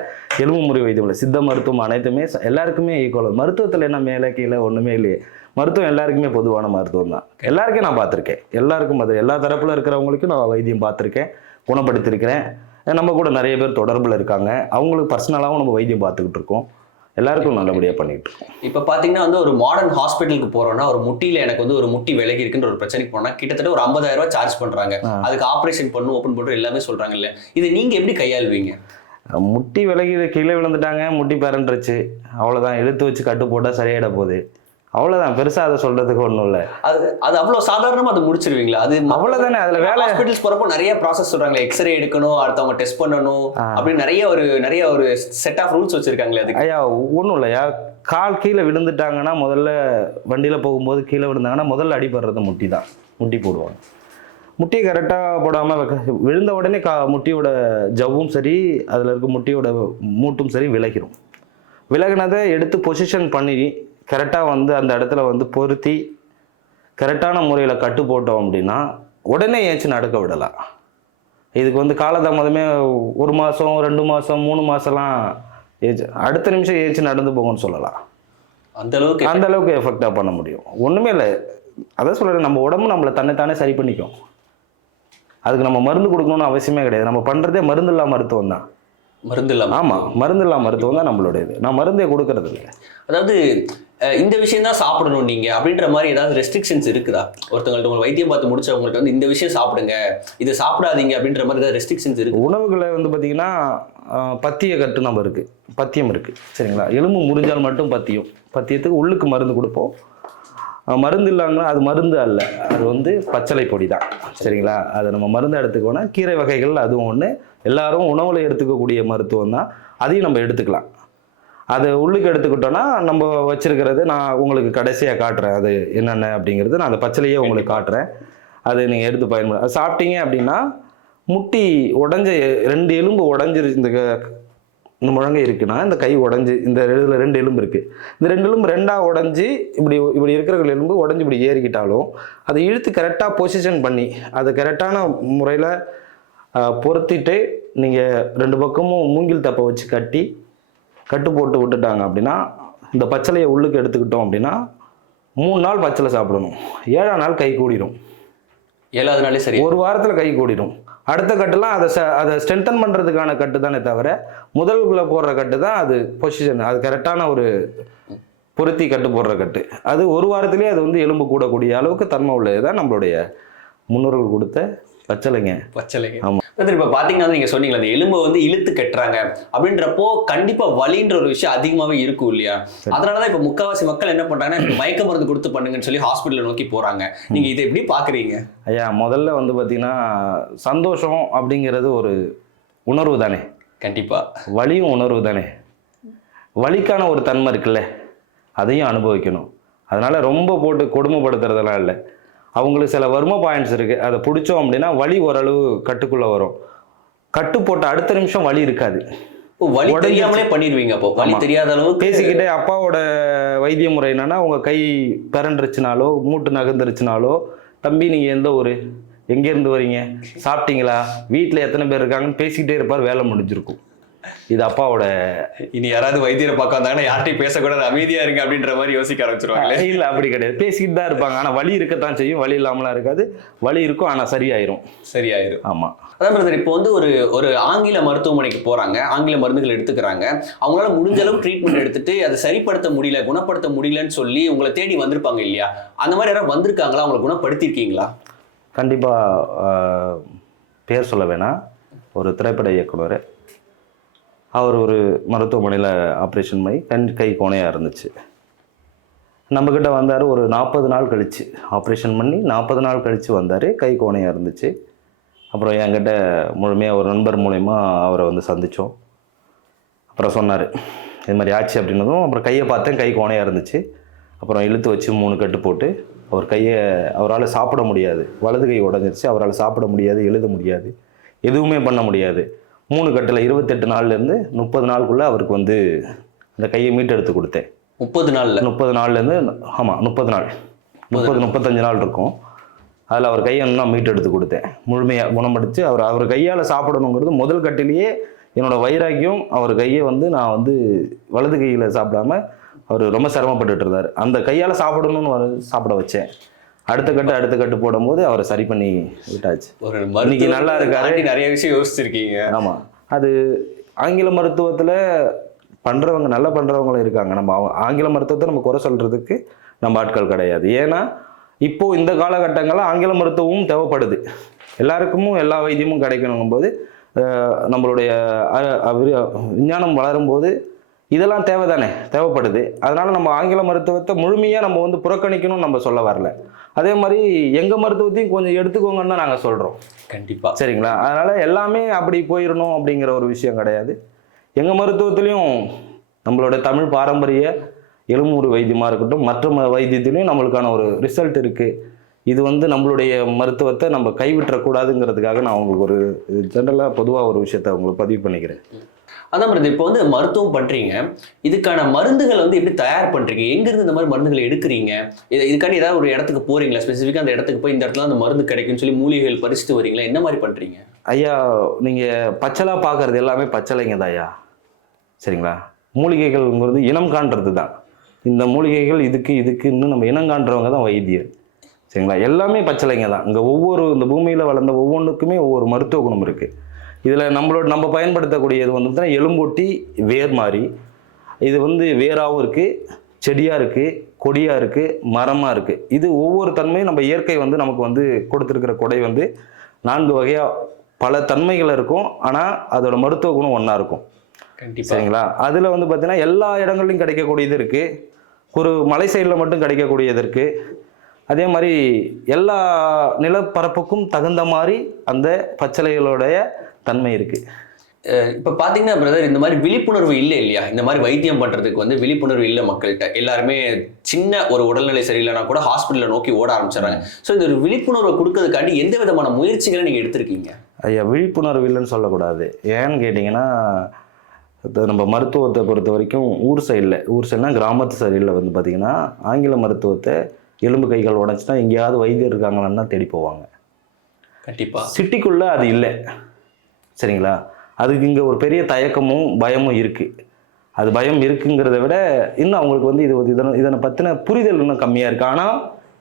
எலும்பு முறை வைத்தியம் இல்லை. சித்த மருத்துவம் அனைத்துமே எல்லாருக்குமே ஈக்குவல் மருத்துவத்தில் என்ன மேலே கீழே ஒன்றுமே இல்லையே. மருத்துவம் எல்லாருக்குமே பொதுவான மருத்துவம் தான். எல்லாருக்கும் நான் பார்த்துருக்கேன். எல்லாருக்கும் அது எல்லா தரப்பில் இருக்கிறவங்களுக்கும் நான் வைத்தியம் பார்த்துருக்கேன். குணப்படுத்தியிருக்கிறேன் நம்ம கூட நிறைய பேர் தொடர்பில் இருக்காங்க. அவங்களுக்கு பர்சனலாகவும் நம்ம வைத்தியம் பார்த்துக்கிட்டு இருக்கோம். எல்லாருக்கும் நல்லபடியாக பண்ணிகிட்டு இருக்கோம் இப்போ பார்த்தீங்கன்னா வந்து ஒரு மாடர்ன் ஹாஸ்பிட்டலுக்கு போறோம்னா ஒரு முட்டியில எனக்கு வந்து ஒரு முட்டி விலகி இருக்குன்ற ஒரு பிரச்சனைக்கு போனா கிட்டத்தட்ட ஒரு 50000 ரூபாய் சார்ஜ் பண்றாங்க. ஆ. அதுக்கு ஆபரேஷன் பண்ணும் ஓப்பன் பண்ணும் எல்லாமே சொல்றாங்க இல்ல இது நீங்க எப்படி கையாளுவீங்க? முட்டி விலகி கீழே விழுந்துட்டாங்க முட்டி பிறண்டுருச்சு அவ்வளோதான் இழுத்து வச்சு கட்டு போட்டால் சரியாயிட போகுது. அவ்வளோதான் பெருசாக அதை சொல்கிறதுக்கு ஒன்றும் இல்லை. அது அது அவ்வளவு சாதாரணமா அதை முடிச்சிருவீங்களா? அது அவ்வளோதானே அதில் வேலை ஹாஸ்பிட்டல்ஸ் போறப்போ நிறைய ப்ராசஸ் சொல்றாங்க எக்ஸ்ரே எடுக்கணும் அடுத்தவங்க டெஸ்ட் பண்ணணும். அப்படின்னு நிறைய ஒரு நிறைய ஒரு செட் ஆஃப் ரூல்ஸ் வச்சிருக்காங்களே அதுக்கு. ஐயா ஒன்றும் இல்லையா கால் கீழே விழுந்துட்டாங்கன்னா முதல்ல வண்டியில் போகும்போது கீழே விழுந்தாங்கன்னா முதல்ல அடிபடுறது முட்டி தான் முட்டி போடுவாங்க. முட்டியை கரெக்டாக போடாமல் விழுந்த உடனே கா முட்டியோட ஜவ்வும் சரி அதில் இருக்க முட்டியோட மூட்டும் சரி விலகிடும் விலகினதை எடுத்து பொசிஷன் பண்ணி கரெக்டாக வந்து அந்த இடத்துல வந்து பொருத்தி கரெக்டான முறையில் கட்டு போட்டோம் அப்படின்னா உடனே ஏச்சு நடக்க விடலாம் இதுக்கு வந்து காலதாமதமே ஒரு மாதம் ரெண்டு மாதம் மூணு மாதம்லாம் ஏச்சு அடுத்த நிமிஷம் ஏச்சு நடந்து போகும்னு சொல்லலாம். அந்த அளவுக்கு அந்த அளவுக்கு எஃபெக்டாக பண்ண முடியும். ஒன்றுமே இல்லை. அதான் சொல்கிறேன் நம்ம உடம்பு நம்மளை தன்னைத்தானே சரி பண்ணிக்கும். அதுக்கு நம்ம மருந்து கொடுக்கணும்னு அவசியமே கிடையாது. நம்ம பண்ணுறதே மருந்து இல்லா மருத்துவம் தான் மருந்து இல்லாம ஆமாம் மருந்து இல்லா மருத்துவம் தான் நம்மளுடைய இது நான் மருந்தே கொடுக்கறது இல்லை. அதாவது இந்த விஷயம் தான் சாப்பிடணும் நீங்க அப்படின்ற மாதிரி ஏதாவது ரெஸ்ட்ரிக்ஷன்ஸ் இருக்குதா? ஒருத்தவங்கள்ட்ட உங்களுக்கு வைத்தியம் பார்த்து முடிச்சவங்கள்ட்ட வந்து இந்த விஷயம் சாப்பிடுங்க இது சாப்பிடாதீங்க அப்படின்ற மாதிரி ஏதாவது ரெஸ்ட்ரிக்ஷன்ஸ் இருக்கு? உணவுகளை வந்து பார்த்திங்கன்னா பத்திய கட்டு நம்ம இருக்குது பத்தியம் இருக்குது சரிங்களா? எலும்பு முறிஞ்சால் மட்டும் பத்தியம். பத்தியத்துக்கு உள்ளுக்கு மருந்து கொடுப்போம். மருந்து இல்லாமல் அது மருந்து அல்ல. அது வந்து பச்சளை பொடி தான் சரிங்களா? அதை நம்ம மருந்து எடுத்துக்கோனா கீரை வகைகள் அதுவும் ஒன்று எல்லாரும் உணவில் எடுத்துக்கக்கூடிய மருத்துவம் தான். அதையும் நம்ம எடுத்துக்கலாம். அது உள்ளுக்கு எடுத்துக்கிட்டோன்னா நம்ம வச்சிருக்கிறது நான் உங்களுக்கு கடைசியாக காட்டுறேன். அது என்னென்ன அப்படிங்கிறது நான் அந்த பச்சளையே உங்களுக்கு காட்டுறேன். அது நீங்கள் எடுத்து பயன்படு சாப்பிட்டீங்க அப்படின்னா முட்டி உடஞ்ச ரெண்டு எலும்பு உடஞ்சிரு இந்த இந்த முழங்கை இருக்குன்னா இந்த கை உடஞ்சி இந்த இதில் ரெண்டு எலும்பு இருக்குது இந்த ரெண்டு எலும்பு ரெண்டாக உடஞ்சி இப்படி இப்படி இருக்கிற எலும்பு உடஞ்சி இப்படி ஏறிக்கிட்டாலும் அதை இழுத்து கரெக்டாக பொசிஷன் பண்ணி அதை கரெக்டான முறையில் பொருத்திட்டு நீங்கள் ரெண்டு பக்கமும் மூங்கில் தப்பை வச்சு கட்டி கட்டு போட்டு விட்டுட்டாங்க அப்படின்னா இந்த பச்சளையை உள்ளுக்கு எடுத்துக்கிட்டோம் அப்படின்னா மூணு நாள் பச்சளை சாப்பிடணும். ஏழாம் நாள் கை கூடிடும் ஏழாவது நாளே சரி. ஒரு வாரத்தில் கை கூடிடும் அடுத்த கட்டுலாம் அதை ச அதை ஸ்ட்ரென்தன் பண்ணுறதுக்கான கட்டு தானே தவிர முதல்ல போடுற கட்டு தான் அது பொசிஷன் அது கரெக்டான ஒரு பொருத்தி கட்டு போடுற கட்டு. அது ஒரு வாரத்திலேயே அது வந்து எலும்பு கூடக்கூடிய அளவுக்கு தன்மை உள்ளது தான் நம்மளுடைய முன்னோர்கள் கொடுத்த பச்சளைங்க பச்சளைங்க ஆமா. இப்ப பாத்தீங்கன்னா நீங்க சொன்னீங்களா அந்த எலும்பை வந்து இழுத்து கட்டுறாங்க. அப்படின்றப்போ கண்டிப்பா வலின்ற ஒரு விஷயம் அதிகமாவே இருக்கும் இல்லையா. அதனாலதான் இப்ப முக்காவாசி மக்கள் என்ன பண்றாங்கன்னா இப்ப மயக்க மருந்து கொடுத்து பண்ணுங்கன்னு சொல்லி ஹாஸ்பிட்டல் நோக்கி போறாங்க. நீங்க இதை எப்படி பாக்குறீங்க? ஐயா முதல்ல வந்து பார்த்திங்கன்னா சந்தோஷம் அப்படிங்கிறது ஒரு உணர்வு தானே. கண்டிப்பா. வலியும் உணர்வு தானே. வலிக்கான ஒரு தன்மை இருக்குல்ல அதையும் அனுபவிக்கணும். அதனால் ரொம்ப போட்டு கொடுமைப்படுத்துறதெல்லாம் இல்லை. அவங்களுக்கு சில வர்ம பாயிண்ட்ஸ் இருக்குது அதை பிடிச்சோம் அப்படின்னா வலி ஓரளவு கட்டுக்குள்ளே வரும். கட்டு போட்ட அடுத்த நிமிஷம் வலி இருக்காது. வலி. தெரியாமலே பண்ணிடுவீங்க அப்போ? வலி. தெரியாத அளவுக்கு பேசிக்கிட்டே அப்பாவோட வைத்திய முறை என்னன்னா உங்கள் கை பிறண்டுருச்சுனாலோ மூட்டு நகர்ந்துருச்சுனாலோ தம்பி நீங்கள் எந்த ஊர்? எங்கேருந்து வரீங்க? சாப்பிட்டீங்களா? வீட்டில் எத்தனை பேர் இருக்காங்கன்னு பேசிக்கிட்டே இருப்பார் வேலை முடிஞ்சிருக்கும். இது அப்பாவோட இனி யாராவது வைத்தியரை பார்க்க வந்தாங்கன்னா யார்ட்டையும் பேசக்கூடாது அமைதியா இருங்க அப்படின்ற மாதிரி யோசிக்க ஆரம்பிச்சிருவாங்களே. இல்ல அப்படி கிடையாது. பேசிக்கிட்டு தான் இருப்பாங்க. ஆனா வலி இருக்கத்தான் செய்யும். வலி இல்லாமலாம் இருக்காது. வலி இருக்கும் ஆனா சரியாயிரும். சரியாயிரும். ஆமா. அதான் பிரதர் இப்போ வந்து ஒரு ஒரு ஆங்கில மருத்துவமனைக்கு போறாங்க. ஆங்கில மருந்துகள் எடுத்துக்கிறாங்க. அவங்களால முடிஞ்ச அளவு ட்ரீட்மெண்ட் எடுத்துட்டு அதை சரிப்படுத்த முடியல குணப்படுத்த முடியலன்னு சொல்லி உங்களை தேடி வந்திருப்பாங்க இல்லையா? அந்த மாதிரி யாராவது வந்திருக்காங்களா? அவங்களை குணப்படுத்திருக்கீங்களா கண்டிப்பா ஆஹ், பேர் சொல்ல வேணாம். ஒரு திரைப்பட இயக்குனர். அவர் ஒரு மருத்துவமனையில் ஆப்ரேஷன் பண்ணி கண் கை கோணையாக இருந்துச்சு. நம்மக்கிட்ட வந்தார் ஒரு நாற்பது நாள் கழிச்சு ஆப்ரேஷன் பண்ணி நாற்பது நாள் கழித்து வந்தார் கை கோணையாக இருந்துச்சு. அப்புறம் என்கிட்ட முழுமையாக ஒரு நண்பர் மூலயமா அவரை வந்து சந்தித்தோம் அப்புறம் சொன்னார் இது மாதிரி ஆச்சு அப்படின்னதும் அப்புறம் கையை பார்த்தேன் கை கோணையாக இருந்துச்சு. அப்புறம் இழுத்து வச்சு மூணு கட்டு போட்டு அவர் கையை அவரால் சாப்பிட முடியாது. வலது கை உடஞ்சிருச்சு அவரால் சாப்பிட முடியாது எழுத முடியாது எதுவுமே பண்ண முடியாது. மூணு கட்டில் இருபத்தெட்டு நாள்லேருந்து முப்பது நாளுக்குள்ளே அவருக்கு வந்து அந்த கையை மீட்டெடுத்து கொடுத்தேன். முப்பது நாள்ல? முப்பது நாள்லேருந்து ஆமாம் முப்பது நாள். முப்பது முப்பத்தஞ்சு நாள் இருக்கும். அதில் அவர் கையை நான் மீட்டு எடுத்து கொடுத்தேன். முழுமையாக குணப்படுத்தி அவர் அவர் கையால் சாப்பிடணுங்கிறது முதல் கட்டிலேயே என்னோட வைராக்கியம். அவர் கையை வந்து நான் வந்து வலது கையில் சாப்பிடாம அவர் ரொம்ப சிரமப்பட்டுட்டு இருந்தார். அந்த கையால் சாப்பிடணும்னு சாப்பிட வச்சேன். அடுத்த கட்டு அடுத்த கட்டு போடும்போது அவரை சரி பண்ணி விட்டாச்சு. இன்னைக்கு நல்லா இருக்காரு. நிறைய விஷயம் யோசிச்சிருக்கீங்க. ஆமாம் அது ஆங்கில மருத்துவத்தில் பண்ணுறவங்க நல்லா பண்ணுறவங்களும் இருக்காங்க. நம்ம ஆங்கில மருத்துவத்தை நம்ம குறை சொல்கிறதுக்கு நம்ம ஆட்கள் கிடையாது. ஏன்னா இப்போ இந்த காலகட்டங்களில் ஆங்கில மருத்துவமும் தேவைப்படுது. எல்லாருக்கும் எல்லா வைத்தியமும் கிடைக்கணுங்கும் போது அஹ், நம்மளுடைய விஞ்ஞானம் வளரும்போது இதெல்லாம் தேவைதானே? தேவைப்படுது. அதனால நம்ம ஆங்கில மருத்துவத்தை முழுமையாக நம்ம வந்து புறக்கணிக்கணும்னு நம்ம சொல்ல வரல. அதே மாதிரி எங்கள் மருத்துவத்தையும் கொஞ்சம் எடுத்துக்கோங்கன்னு தான் நாங்கள் சொல்கிறோம் கண்டிப்பா. சரிங்களா? அதனால எல்லாமே அப்படி போயிடணும் அப்படிங்கிற ஒரு விஷயம் கிடையாது. எங்க மருத்துவத்திலையும் நம்மளோட தமிழ் பாரம்பரிய எலும்புமுறை வைத்தியமா இருக்கட்டும் மற்ற வைத்தியத்திலையும் நம்மளுக்கான ஒரு ரிசல்ட் இருக்கு. இது வந்து நம்மளுடைய மருத்துவத்தை நம்ம கைவிட்டக்கூடாதுங்கிறதுக்காக நான் உங்களுக்கு ஒரு ஜென்ரலாக பொதுவாக ஒரு விஷயத்தை உங்களுக்கு பதிவு பண்ணிக்கிறேன். அதான் பிரதர் இப்போ வந்து மருத்துவம் பண்றீங்க. இதுக்கான மருந்துகள் வந்து எப்படி தயார் பண்றீங்க? எங்க இருந்து இந்த மாதிரி மருந்துகளை எடுக்கிறீங்க? இது இதுக்காண்டி ஏதாவது ஒரு இடத்துக்கு போறீங்களா? ஸ்பெசிஃபிக்கா அந்த இடத்துக்கு போய் இந்த இடத்துல அந்த மருந்து கிடைக்கும்னு சொல்லி மூலிகைகள் பறிச்சுட்டு வரீங்களா? என்ன மாதிரி பண்றீங்க? ஐயா நீங்க பச்சலா பார்க்கறது எல்லாமே பச்சளைங்க தான் ஐயா. சரிங்களா? மூலிகைகள்ங்கிறது இனம் காண்றது தான். இந்த மூலிகைகள் இதுக்கு இதுக்குன்னு நம்ம இனம் காண்றவங்க தான் வைத்தியர். சரிங்களா? எல்லாமே பச்சளைங்க தான். இங்கே ஒவ்வொரு இந்த பூமியில் வளர்ந்த ஒவ்வொன்றுக்குமே ஒவ்வொரு மருத்துவ குணம் இருக்குது இதில் நம்மளோட நம்ம பயன்படுத்தக்கூடியது வந்து பார்த்தீங்கன்னா எலும்பொட்டி வேர் மாதிரி இது வந்து வேராகவும் இருக்குது செடியாக இருக்குது கொடியாக இருக்குது மரமாக இருக்குது இது ஒவ்வொரு தன்மையும் நம்ம இயற்கை வந்து நமக்கு வந்து கொடுத்துருக்கிற கொடை வந்து நான்கு வகையாக பல தன்மைகள் இருக்கும். ஆனால் அதோட மருத்துவ குணம் ஒன்றா இருக்கும். சரிங்களா? அதில் வந்து பார்த்தீங்கன்னா எல்லா இடங்கள்லையும் கிடைக்கக்கூடியது இருக்குது ஒரு மலை சைடில் மட்டும் கிடைக்கக்கூடியது இருக்குது அதே மாதிரி எல்லா நிலப்பரப்புக்கும் தகுந்த மாதிரி அந்த பச்சளைகளுடைய தன்மை இருக்குது இப்ப பாத்தீங்கன்னா பிரதர் இந்த மாதிரி விழிப்புணர்வு இல்லை இல்லையா? இந்த மாதிரி வைத்தியம் பண்றதுக்கு வந்து விழிப்புணர்வு இல்லை மக்கள்கிட்ட. எல்லாருமே சின்ன ஒரு உடல்நிலை சரியில்லைனா கூட ஹாஸ்பிட்டலை நோக்கி ஓட ஆரம்பிச்சிடறாங்க. ஸோ இந்த ஒரு விழிப்புணர்வை கொடுக்கறதுக்காண்டி எந்த விதமான முயற்சிகளை நீங்க எடுத்திருக்கீங்க? ஐயா விழிப்புணர்வு இல்லைன்னு சொல்லக்கூடாது. ஏன்னு கேட்டிங்கன்னா நம்ம மருத்துவத்தை பொறுத்த வரைக்கும் ஊர் சைடில் ஊர் சைடுனா கிராமத்து சைடில் வந்து பார்த்திங்கன்னா ஆங்கில மருத்துவத்தை எலும்பு கைகள் உடஞ்சிட்டா எங்கேயாவது வைத்தியர் இருக்காங்களான்னு தான் தேடி போவாங்க. கண்டிப்பா. சிட்டிக்குள்ளே அது இல்லை. சரிங்களா? அதுக்கு இங்கே ஒரு பெரிய தயக்கமும் பயமும் இருக்குது அது பயம் இருக்குங்கிறத விட இன்னும் அவங்களுக்கு வந்து இது இதனை இதனை பற்றின புரிதல் இன்னும் கம்மியாக இருக்குது ஆனால்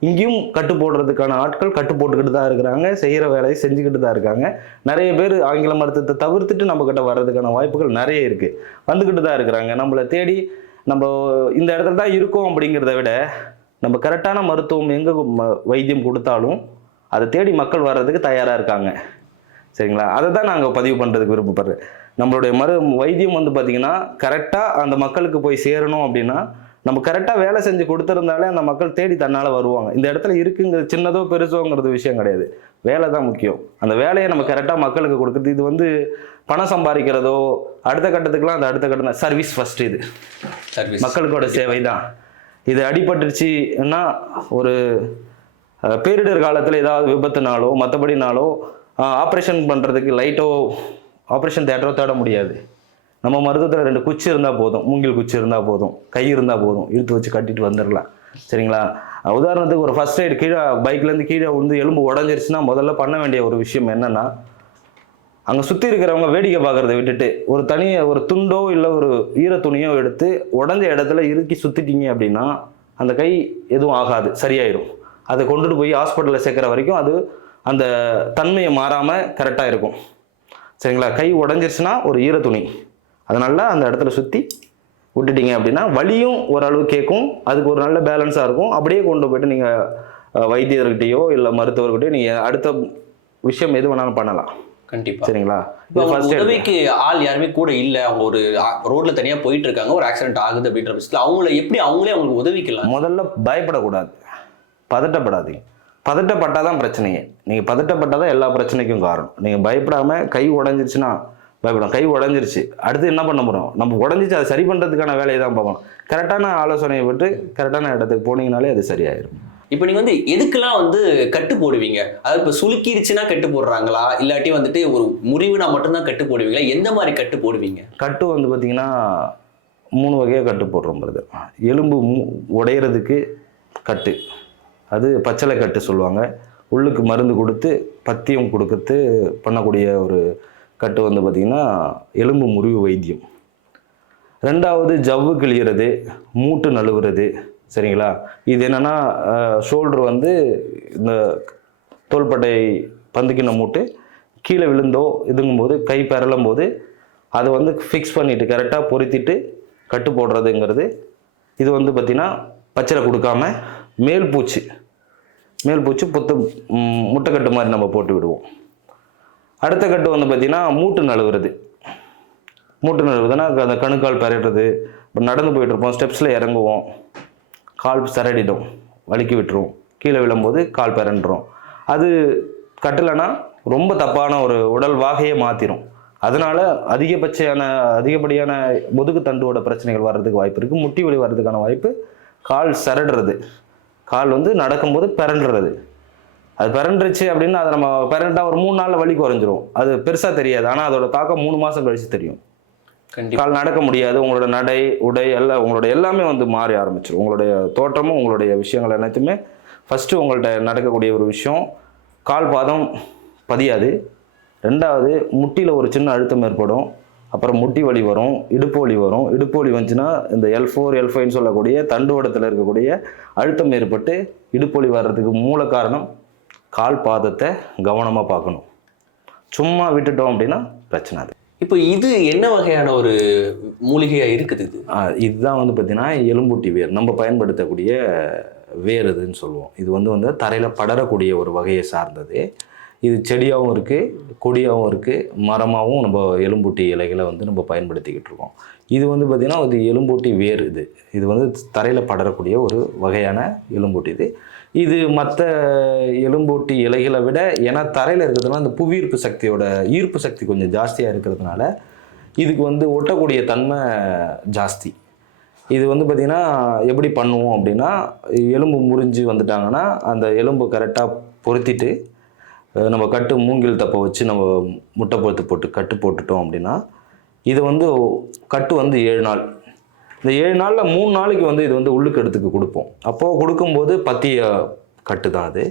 இங்கேயும் கட்டு போடுறதுக்கான ஆட்கள் கட்டு போட்டுக்கிட்டு தான் இருக்கிறாங்க. செய்கிற வேலையை செஞ்சுக்கிட்டு தான் இருக்காங்க. நிறைய பேர் ஆங்கில மருத்துவத்தை தவிர்த்துட்டு நம்மக்கிட்ட வர்றதுக்கான வாய்ப்புகள் நிறைய இருக்குது வந்துக்கிட்டு தான் இருக்கிறாங்க. நம்மளை தேடி நம்ம இந்த இடத்துல தான் இருக்கோம் அப்படிங்கிறத விட நம்ம கரெக்டான மருத்துவம் எங்கே வைத்தியம் கொடுத்தாலும் அதை தேடி மக்கள் வர்றதுக்கு தயாராக இருக்காங்க. சரிங்களா? அதை தான் நாங்கள் பதிவு பண்ணுறதுக்கு விருப்பப்படுறேன் நம்மளுடைய மரு வைத்தியம் வந்து பார்த்திங்கன்னா கரெக்டாக அந்த மக்களுக்கு போய் சேரணும் அப்படின்னா நம்ம கரெக்டாக வேலை செஞ்சு கொடுத்துருந்தாலே அந்த மக்கள் தேடி தன்னால் வருவாங்க. இந்த இடத்துல இருக்குங்கிறது சின்னதோ பெருசோங்கிறது விஷயம் கிடையாது. வேலை தான் முக்கியம். அந்த வேலையை நம்ம கரெக்டாக மக்களுக்கு கொடுக்குறது இது வந்து பணம் சம்பாதிக்கிறதோ அடுத்த கட்டத்துக்குலாம் அந்த அடுத்த கட்டம் சர்வீஸ் ஃபர்ஸ்ட் இது. சர்வீஸ் மக்களுக்கோட சேவை தான். இது அடிபட்டுருச்சுன்னா ஒரு பேரிடர் காலத்தில் ஏதாவது விபத்துனாலோ மற்றபடினாலோ ஆப்ரேஷன் பண்ணுறதுக்கு லைட்டோ ஆப்ரேஷன் தேட்டரோ தேட முடியாது. நம்ம மருத்துவத்தில் ரெண்டு குச்சி இருந்தால் போதும். மூங்கில் குச்சி இருந்தால் போதும். கை இருந்தால் போதும். இழுத்து வச்சு கட்டிட்டு வந்துடலாம். சரிங்களா? உதாரணத்துக்கு ஒரு ஃபர்ஸ்ட் எய்டு கீழே பைக்லேருந்து கீழே விழுந்து எலும்பு உடஞ்சிருச்சுன்னா முதல்ல பண்ண வேண்டிய ஒரு விஷயம் என்னென்னா அங்கே சுற்றி இருக்கிறவங்க வேடிக்கை பார்க்குறத விட்டுட்டு ஒரு தனியை ஒரு துண்டோ இல்லை ஒரு ஈர துணியோ எடுத்து உடஞ்ச இடத்துல இறுக்கி சுற்றிட்டீங்க அப்படின்னா அந்த கை எதுவும் ஆகாது. சரியாயிடும் அதை கொண்டுட்டு போய் ஹாஸ்பிட்டலில் சேர்க்குற வரைக்கும் அது அந்த தன்மையை மாறாமல் கரெக்டாக இருக்கும். சரிங்களா? கை உடஞ்சிருச்சுன்னா ஒரு ஈர துணி. அதனால அந்த இடத்துல சுற்றி விட்டுட்டீங்க அப்படின்னா வலியும் ஓரளவு கேட்கும். அதுக்கு ஒரு நல்ல பேலன்ஸாக இருக்கும். அப்படியே கொண்டு போயிட்டு நீங்கள் வைத்தியர்கிட்டயோ இல்லை மருத்துவர்கிட்டயோ நீங்கள் அடுத்த விஷயம் எது வேணாலும் பண்ணலாம். கண்டிப்பா. சரிங்களா. உதவிக்கு ஆள் யாருமே கூட இல்ல. அவங்க ஒரு ரோட்ல தனியா போயிட்டு இருக்காங்க. ஒரு ஆக்சிடென்ட் ஆகுது அப்படின்ற பட்சத்துல அவங்கள எப்படி அவங்களே அவங்களுக்கு உதவிக்கலாம்? முதல்ல பயப்படக்கூடாது. பதட்டப்படாதீங்க. பதட்டப்பட்டால் தான் பிரச்சனையே. நீங்கள் பதட்டப்பட்டால் தான் எல்லா பிரச்சனைக்கும் காரணம். நீங்கள் பயப்படாமல் கை உடஞ்சிருச்சுன்னா பயப்படும் கை உடஞ்சிருச்சு. அடுத்து என்ன பண்ண போகிறோம் நம்ம உடஞ்சிச்சு அதை சரி பண்ணுறதுக்கான வேலையை தான் பார்க்கணும். கரெக்டான ஆலோசனையை விட்டு கரெக்டான இடத்துக்கு போனீங்கனாலே அது சரியாயிரும். இப்போ நீங்க வந்து எதுக்கெல்லாம் வந்து கட்டு போடுவீங்க? அதாவது இப்போ சுளுக்கிருச்சுன்னா கட்டு போடுறாங்களா? இல்லாட்டி வந்துட்டு ஒரு முறிவுனா மட்டும்தான் கட்டு போடுவீங்களா? எந்த மாதிரி கட்டு போடுவீங்க? கட்டு வந்து பார்த்திங்கன்னா மூணு வகையாக கட்டு போடுறோம் பிரதர் எலும்பு உடையிறதுக்கு கட்டு. அது பச்சளை கட்டு சொல்லுவாங்க. உள்ளுக்கு மருந்து கொடுத்து பத்தியம் கொடுக்கறது பண்ணக்கூடிய ஒரு கட்டு வந்து பார்த்திங்கன்னா எலும்பு முறிவு வைத்தியம். ரெண்டாவது ஜவ்வு கிழிகிறது மூட்டு நழுவுறது சரிங்களா? இது என்னென்னா ஷோல்டர் வந்து இந்த தோள்பட்டை பந்துக்கின மூட்டு கீழே விழுந்தோ இதுங்கும்போது கை பெறலும் போது அதை வந்து ஃபிக்ஸ் பண்ணிவிட்டு கரெக்டாக பொருத்திட்டு கட்டு போடுறதுங்கிறது இது வந்து பார்த்திங்கன்னா பச்சரை கொடுக்காம மேல் பூச்சு மேல் பூச்சி புத்து முட்டைக்கட்டு மாதிரி நம்ம போட்டு விடுவோம். அடுத்த கட்டு வந்து பார்த்திங்கன்னா மூட்டு நழுவுறது. மூட்டு நழுவுதுன்னா அந்த கணுக்கால் பெறடுறது இப்போ நடந்து போயிட்டுருப்போம் ஸ்டெப்ஸில் இறங்குவோம். கால் சரடிடும் வலிக்கி விட்டுரும். கீழே விழும்போது கால் பிறண்டுரும் அது கட்டலைன்னா ரொம்ப தப்பான ஒரு உடல் வாகையை மாற்றிடும் அதனால் அதிகபட்சமான அதிகப்படியான முதுகு தண்டுவோட பிரச்சனைகள் வர்றதுக்கு வாய்ப்பு இருக்குது முட்டி வலி வர்றதுக்கான வாய்ப்பு கால் சரடுறது. கால் வந்து நடக்கும்போது பிறண்டுறது அது பிறண்டுருச்சு அப்படின்னு அதை நம்ம பிறண்டா ஒரு மூணு நாளில் வலி குறைஞ்சிரும். அது பெருசாக தெரியாது. ஆனால் அதோட தாக்கம் மூணு மாதம் கழிச்சு தெரியும். கால் நடக்க முடியாது. உங்களோட நடை உடை எல்லாம் உங்களோட எல்லாமே வந்து மாறி ஆரம்பிச்சிடும் உங்களுடைய தோற்றமும் உங்களுடைய விஷயங்கள் அனைத்துமே ஃபஸ்ட்டு உங்கள்ட்ட நடக்கக்கூடிய ஒரு விஷயம். கால் பாதம் பதியாது. ரெண்டாவது முட்டியில் ஒரு சின்ன அழுத்தம் ஏற்படும். அப்புறம் முட்டி வலி வரும் இடுப்பு வலி வரும். இடுப்பு வலி வந்துச்சுன்னா இந்த எல் ஃபோர் எல் ஃபைவ்னு சொல்லக்கூடிய தண்டுவடத்தில் இருக்கக்கூடிய அழுத்தம் ஏற்பட்டு இடுப்பு வலி வர்றதுக்கு மூல காரணம் கால் பாதத்தை கவனமாக பார்க்கணும். சும்மா விட்டுட்டோம் அப்படின்னா பிரச்சனை அது. இப்போ இது என்ன வகையான ஒரு மூலிகையா இருக்குது இது? இதுதான் வந்து பார்த்தீங்கன்னா எலும்பூட்டி வேர். நம்ம பயன்படுத்தக்கூடிய வேர் இதுன்னு சொல்லுவோம். இது வந்து வந்து தரையில் படரக்கூடிய ஒரு வகையை சார்ந்தது. இது செடியாகவும் இருக்குது கொடியாகவும் இருக்குது மரமாகவும் நம்ம எலும்பூட்டி இலைகளை வந்து நம்ம பயன்படுத்திக்கிட்டு இருக்கோம். இது வந்து பார்த்திங்கன்னா இது எலும்பூட்டி வேர் இது. இது வந்து தரையில் படரக்கூடிய ஒரு வகையான எலும்பூட்டி இது. இது மற்ற எலும்பூட்டி இலைகளை விட ஏன்னா தரையில் இருக்கிறதுனால அந்த புவியீர்ப்பு சக்தியோட ஈர்ப்பு சக்தி கொஞ்சம் ஜாஸ்தியாக இருக்கிறதுனால இதுக்கு வந்து ஒட்டக்கூடிய தன்மை ஜாஸ்தி. இது வந்து பார்த்திங்கன்னா எப்படி பண்ணுவோம் அப்படின்னா எலும்பு முறிஞ்சு வந்துட்டாங்கன்னா அந்த எலும்பு கரெக்டாக பொருத்திட்டு நம்ம கட்டு மூங்கில் தப்பை வச்சு நம்ம முட்டை பொறுத்து போட்டு கட்டு போட்டுட்டோம் அப்படின்னா இது வந்து கட்டு வந்து ஏழு நாள். இந்த ஏழு நாளில் மூணு நாளைக்கு வந்து இது வந்து உள்ளுக்கு எடுத்துக்கு கொடுப்போம். அப்போது கொடுக்கும்போது பத்திய கட்டு தான் அது.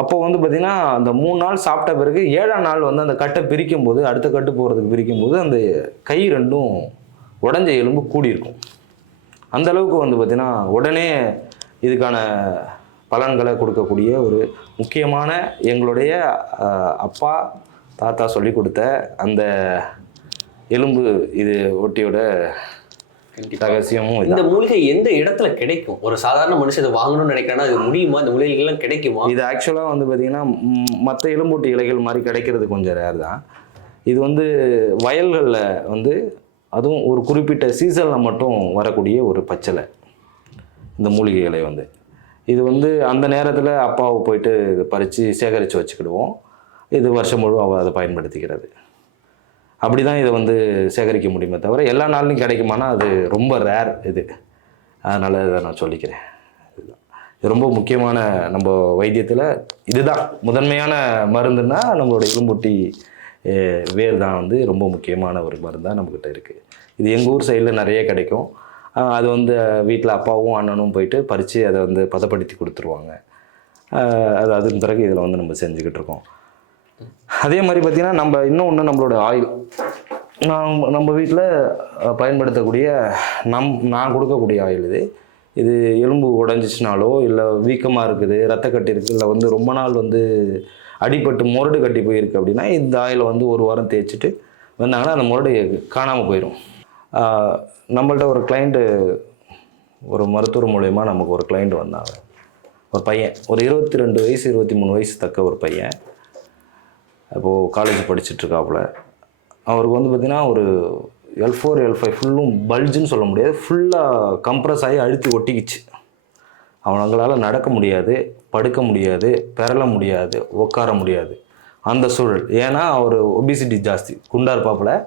அப்போது வந்து பார்த்திங்கன்னா அந்த மூணு நாள் சாப்பிட்ட பிறகு ஏழாம் நாள் வந்து அந்த கட்டை பிரிக்கும் போது அடுத்த கட்டு போகிறதுக்கு பிரிக்கும் போது அந்த கை ரெண்டும் உடஞ்ச எலும்பு கூடியிருக்கும். அந்தளவுக்கு வந்து பார்த்திங்கன்னா உடனே இதுக்கான பலன்களை கொடுக்கக்கூடிய ஒரு முக்கியமான எங்களுடைய அப்பா தாத்தா சொல்லி கொடுத்த அந்த எலும்பு இது ஒட்டியோட ரகசியமும் இந்த மூலிகை எந்த இடத்துல கிடைக்கும்? ஒரு சாதாரண மனுஷன் இதை வாங்கணும்னு நினைக்கிறானா? அது முடியுமா? இந்த மூலிகைகள் எல்லாம் கிடைக்குமா? இது ஆக்சுவலாக வந்து பார்த்திங்கன்னா மற்ற எலும்பூட்டி இலைகள் மாதிரி கிடைக்கிறது கொஞ்சம் ரேர் தான். இது வந்து வயல்களில் வந்து அதுவும் ஒரு குறிப்பிட்ட சீசனில் மட்டும் வரக்கூடிய ஒரு பச்சளை இந்த மூலிகை இலை வந்து. இது வந்து அந்த நேரத்தில் அப்பாவை போயிட்டு இதை பறித்து சேகரித்து வச்சுக்கிடுவோம். இது வருஷம் முழுவதும் அவள் அதை பயன்படுத்திக்கிறது அப்படி தான் இதை வந்து சேகரிக்க முடியுமே தவிர எல்லா நாள்லையும் கிடைக்குமானா அது ரொம்ப ரேர் இது. அதனால் இதை நான் சொல்லிக்கிறேன். இதுதான். இது ரொம்ப முக்கியமான நம்ம வைத்தியத்தில் இதுதான். முதன்மையான மருந்துன்னா நம்மளோட இரும்புட்டி வேர் தான் வந்து ரொம்ப முக்கியமான ஒரு மருந்தாக நம்மக்கிட்ட இருக்குது இது எங்கள் ஊர் சைடில் நிறைய கிடைக்கும். அது வந்து வீட்டில் அப்பாவும் அண்ணனும் போயிட்டு பறித்து அதை வந்து பதப்படுத்தி கொடுத்துருவாங்க. அது அதன் பிறகு இதில் வந்து நம்ம செஞ்சுக்கிட்டு இருக்கோம். அதே மாதிரி பார்த்திங்கன்னா நம்ம இன்னும் ஒன்று நம்மளோட ஆயில் நான் நம்ம வீட்டில் பயன்படுத்தக்கூடிய நம் நான் கொடுக்கக்கூடிய ஆயில் இது. இது எலும்பு உடஞ்சிச்சினாலோ இல்லை வீக்கமாக இருக்குது ரத்த கட்டி இருக்குது இல்லை வந்து ரொம்ப நாள் வந்து அடிபட்டு முரடு கட்டி போயிருக்கு அப்படின்னா இந்த ஆயிலை வந்து ஒரு வாரம் தேய்ச்சிட்டு வந்தாங்கன்னா அந்த முரடு காணாமல் போயிடும் நம்மள்ட்ட ஒரு கிளைண்ட்டு ஒரு மருத்துவர் மூலயமா நமக்கு ஒரு கிளைண்ட் வந்தாங்க ஒரு பையன். ஒரு இருபத்தி ரெண்டு வயசு இருபத்தி மூணு வயசு தக்க ஒரு பையன். அப்போது காலேஜ் படிச்சுட்ருக்காப்புல. அவருக்கு வந்து பார்த்திங்கன்னா ஒரு எல் ஃபோர் எல் ஃபைவ் ஃபுல்லும் பல்ஜுன்னு சொல்ல முடியாது. ஃபுல்லாக கம்ப்ரஸ் ஆகி அழுத்தி ஒட்டிக்கிச்சு. அவங்களால நடக்க முடியாது படுக்க முடியாது பெறல முடியாது உட்கார முடியாது. அந்த சூழல். ஏன்னா அவர் ஒபிசிட்டி ஜாஸ்தி. குண்டா இருப்பாப்புல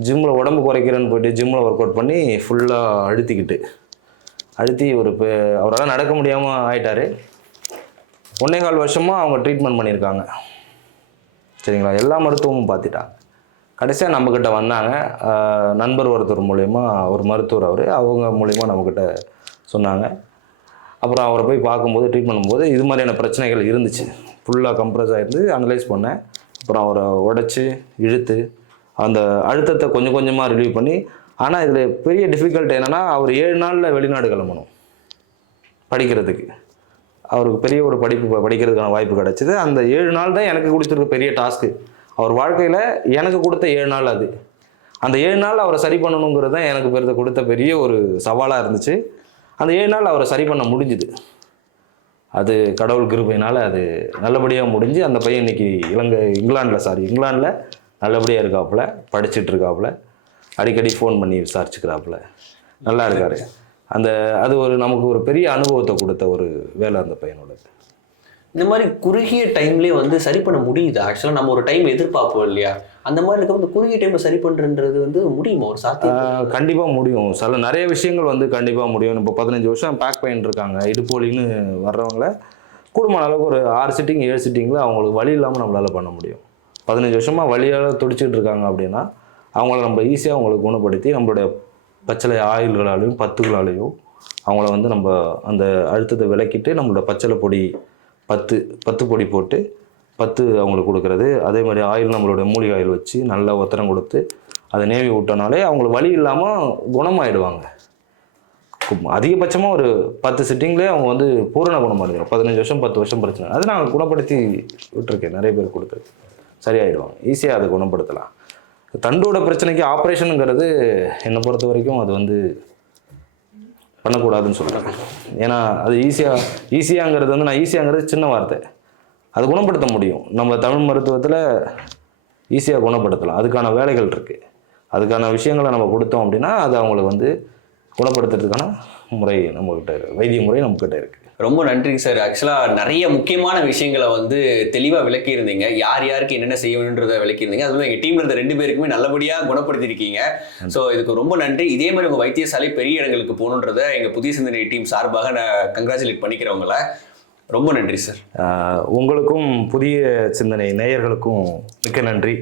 ஜிம்மில் உடம்பு குறைக்கிறேன்னு போயிட்டு ஜிம்மில் ஒர்க் அவுட் பண்ணி ஃபுல்லாக அழுத்திக்கிட்டு. அழுத்தி ஒரு பெ- அவரால் நடக்க முடியாமல் ஆயிட்டார். ஒன்றே கால் வருஷமாக அவங்க ட்ரீட்மெண்ட் பண்ணியிருக்காங்க. சரிங்களா? எல்லா மருத்துவமும் பார்த்துட்டாங்க. கடைசியாக நம்மக்கிட்ட வந்தாங்க. நண்பர் ஒருத்தர் மூலயமா ஒரு மருத்துவர் அவர் அவங்க மூலயமா நம்மக்கிட்ட சொன்னாங்க. அப்புறம் அவரை போய் பார்க்கும்போது ட்ரீட்மெண்ட் பண்ணும்போது இது மாதிரியான பிரச்சனைகள் இருந்துச்சு. ஃபுல்லாக கம்ப்ரஸ் ஆகிருந்து அனலைஸ் பண்ணேன். அப்புறம் அவரை உடச்சி இழுத்து அந்த அழுத்தத்தை கொஞ்சம் கொஞ்சமாக ரிலீவ் பண்ணி ஆனால் இதில் பெரிய டிஃபிகல்ட் என்னென்னா அவர் ஏழு நாளில் வெளிநாடு கிளம்பணும் படிக்கிறதுக்கு. அவருக்கு பெரிய ஒரு படிப்பு படிக்கிறதுக்கான வாய்ப்பு கிடச்சிது. அந்த ஏழு நாள் தான் எனக்கு கொடுத்துருக்க பெரிய டாஸ்க்கு அவர் வாழ்க்கையில் எனக்கு கொடுத்த ஏழு நாள் அது. அந்த ஏழு நாள் அவரை சரி பண்ணணுங்கிறது தான் எனக்கு பெருத்த கொடுத்த பெரிய ஒரு சவாலாக இருந்துச்சு. அந்த ஏழு நாள் அவரை சரி பண்ண முடிஞ்சுது. அது கடவுள் கிருபையினால் அது நல்லபடியாக முடிஞ்சு அந்த பையன் இன்றைக்கி இலங்கை இங்கிலாண்டில் சாரி இங்கிலாண்டில் நல்லபடியாக இருக்காப்புல படிச்சுட்டு இருக்காப்புல. அடிக்கடி ஃபோன் பண்ணி விசாரிச்சுக்கிறாப்புல. நல்லா இருக்காரு. அந்த அது ஒரு நமக்கு ஒரு பெரிய அனுபவத்தை கொடுத்த ஒரு வேலை அந்த பையனோடது இந்த மாதிரி குறுகிய டைம்லேயே வந்து சரி பண்ண முடியுது? ஆக்சுவலாக நம்ம ஒரு டைம் எதிர்பார்ப்போம் இல்லையா? அந்த மாதிரி இருக்க இந்த குறுகிய டைம்ல சரி பண்றன்றது வந்து முடியுமா? ஒரு சாத்தியம் கண்டிப்பாக முடியும். சில நிறைய விஷயங்கள் வந்து கண்டிப்பாக முடியும். இப்போ பதினஞ்சு வருஷம் பேக் பெயின் இருக்காங்க. இடுப்போலின்னு வர்றவங்கள கூடுமான அளவுக்கு ஒரு ஆறு சிட்டிங் ஏழு சிட்டிங்கில் அவங்களுக்கு வலி இல்லாமல் நம்மளால் பண்ண முடியும். பதினஞ்சு வருஷமாக வழியால் துடிச்சிட்டு இருக்காங்க அப்படின்னா அவங்கள நம்ம ஈஸியாக அவங்கள குணப்படுத்தி நம்மளுடைய பச்சளை ஆயில்களாலையும் பத்துகளாலையும் அவங்கள வந்து நம்ம அந்த அழுத்தத்தை விலக்கிட்டு நம்மளோட பச்சளை பொடி பத்து பத்து பொடி போட்டு பத்து அவங்களுக்கு கொடுக்குறது. அதே மாதிரி ஆயில் நம்மளோட மூலிகை ஆயில் வச்சு நல்லா ஒத்தரம் கொடுத்து அதை நேவி விட்டோனாலே அவங்களுக்கு வழி இல்லாமல் குணமாயிடுவாங்க. அதிகபட்சமாக ஒரு பத்து சிட்டிங்லேயே அவங்க வந்து பூரண குணம் அடைஞ்சிடும் பதினஞ்சு வருஷம் பத்து வருஷம் பிரச்சனை. அது நான் குணப்படுத்தி விட்டுருக்கேன். நிறைய பேர் கொடுத்து சரியாயிடும். ஈஸியாக அதை குணப்படுத்தலாம். தண்டோட பிரச்சனைக்கு ஆப்ரேஷனுங்கிறது என்னை பொறுத்த வரைக்கும் அது வந்து பண்ணக்கூடாதுன்னு சொல்கிறேன் ஏன்னா அது ஈஸியாக ஈஸியாங்கிறது வந்து நான் ஈஸியாங்கிறது சின்ன வார்த்தை. அது குணப்படுத்த முடியும். நம்ம தமிழ் மருத்துவத்தில் ஈஸியாக குணப்படுத்தலாம். அதுக்கான வேலைகள் இருக்குது அதுக்கான விஷயங்களை நம்ம கொடுத்தோம் அப்படின்னா அது அவங்களுக்கு வந்து குணப்படுத்துறதுக்கான முறை நம்மக்கிட்ட இருக்குது வைத்திய முறை நம்மக்கிட்ட இருக்குது ரொம்ப நன்றிங்க சார். ஆக்சுவலாக நிறைய முக்கியமான விஷயங்களை வந்து தெளிவாக விளக்கியிருந்தீங்க. யார் யாருக்கு என்னென்ன செய்யணுன்றதை விளக்கியிருந்தீங்க. அதுவும் எங்கள் டீமில் இருந்த ரெண்டு பேருக்குமே நல்லபடியாக குணப்படுத்தியிருக்கீங்க. ஸோ இதுக்கு ரொம்ப நன்றி. இதே மாதிரி உங்கள் வைத்தியசாலை பெரிய இடங்களுக்கு போகணுன்றதை எங்கள் புதிய சிந்தனை டீம் சார்பாக நான் கங்க்ராச்சுலேட் பண்ணிக்கிறவங்கள ரொம்ப நன்றி சார். உங்களுக்கும் புதிய சிந்தனை நேயர்களுக்கும் மிக்க நன்றி.